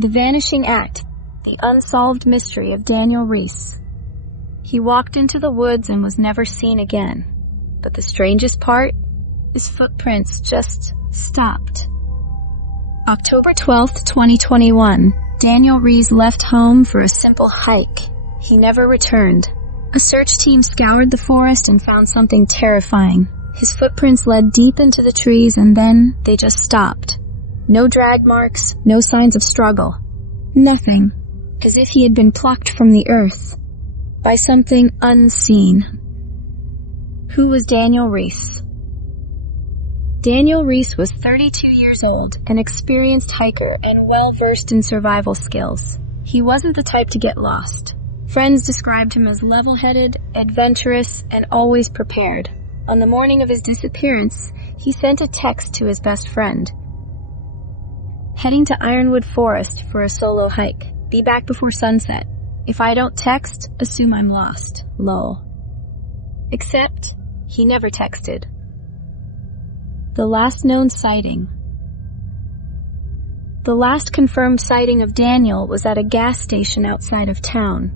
The Vanishing Act, the unsolved mystery of Daniel Reese. He walked into the woods and was never seen again. But the strangest part, his footprints just stopped. October 12th, 2021, Daniel Reese left home for a simple hike. He never returned. A search team scoured the forest and found something terrifying. His footprints led deep into the trees and then they just stopped. No drag marks, no signs of struggle. Nothing. As if he had been plucked from the earth by something unseen. Who was Daniel Reese? Daniel Reese was 32 years old, an experienced hiker and well-versed in survival skills. He wasn't the type to get lost. Friends described him as level-headed, adventurous, and always prepared. On the morning of his disappearance, he sent a text to his best friend. Heading to Ironwood Forest for a solo hike. Be back before sunset. If I don't text, assume I'm lost. Lol. Except, he never texted. The last known sighting. The last confirmed sighting of Daniel was at a gas station outside of town.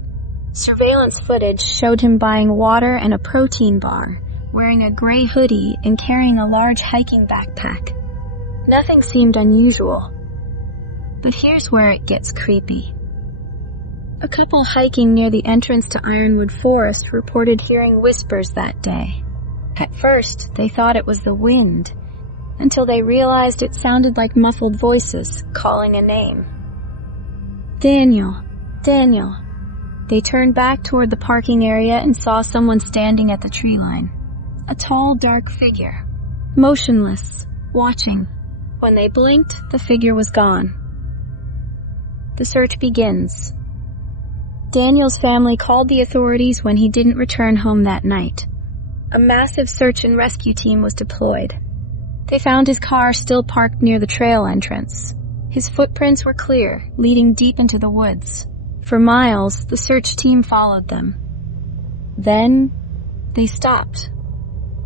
Surveillance footage showed him buying water and a protein bar, wearing a gray hoodie and carrying a large hiking backpack. Nothing seemed unusual. But here's where it gets creepy. A couple hiking near the entrance to Ironwood Forest reported hearing whispers that day. At first, they thought it was the wind, until they realized it sounded like muffled voices calling a name. Daniel, Daniel. They turned back toward the parking area and saw someone standing at the tree line. A tall, dark figure, motionless, watching. When they blinked, the figure was gone. The search begins. Daniel's family called the authorities when he didn't return home that night. A massive search and rescue team was deployed. They found his car still parked near the trail entrance. His footprints were clear, leading deep into the woods. For miles, the search team followed them. Then, they stopped.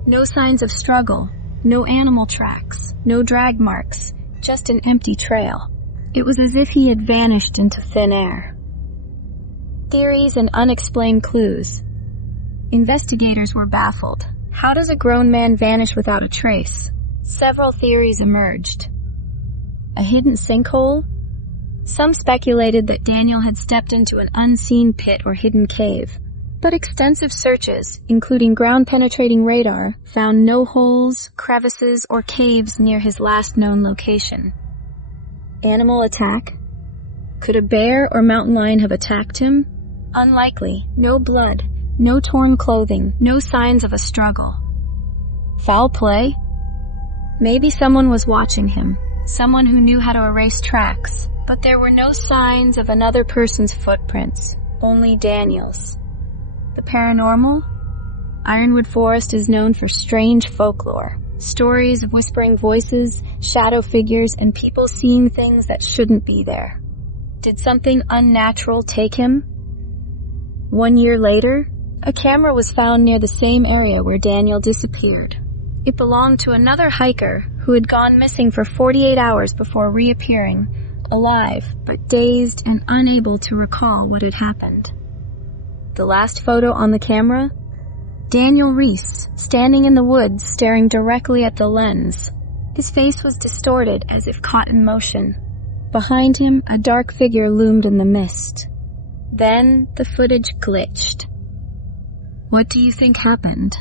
No signs of struggle, no animal tracks, no drag marks, just an empty trail. It was as if he had vanished into thin air. Theories and unexplained clues. Investigators were baffled. How does a grown man vanish without a trace? Several theories emerged. A hidden sinkhole? Some speculated that Daniel had stepped into an unseen pit or hidden cave. But extensive searches, including ground-penetrating radar, found no holes, crevices, or caves near his last known location. Animal attack? Could a bear or mountain lion have attacked him? Unlikely. No blood, no torn clothing, no signs of a struggle. Foul play? Maybe someone was watching him, someone who knew how to erase tracks, but there were no signs of another person's footprints, only Daniel's. The paranormal? Ironwood Forest is known for strange folklore, stories of whispering voices, shadow figures, and people seeing things that shouldn't be there. Did something unnatural take him? 1 year later, a camera was found near the same area where Daniel disappeared. It belonged to another hiker who had gone missing for 48 hours before reappearing, alive but dazed and unable to recall what had happened. The last photo on the camera? Daniel Reese, standing in the woods staring directly at the lens. His face was distorted as if caught in motion. Behind him, a dark figure loomed in the mist. Then, the footage glitched. What do you think happened?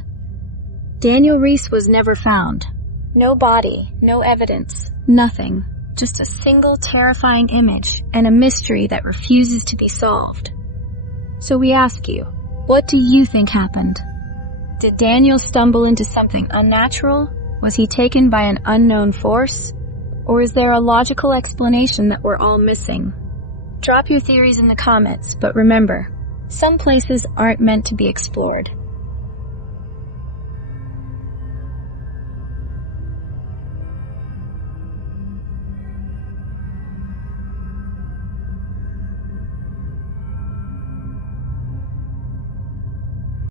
Daniel Reese was never found. No body, no evidence, nothing. Just a single terrifying image and a mystery that refuses to be solved. So we ask you, what do you think happened? Did Daniel stumble into something unnatural? Was he taken by an unknown force? Or is there a logical explanation that we're all missing? Drop your theories in the comments, but remember, some places aren't meant to be explored.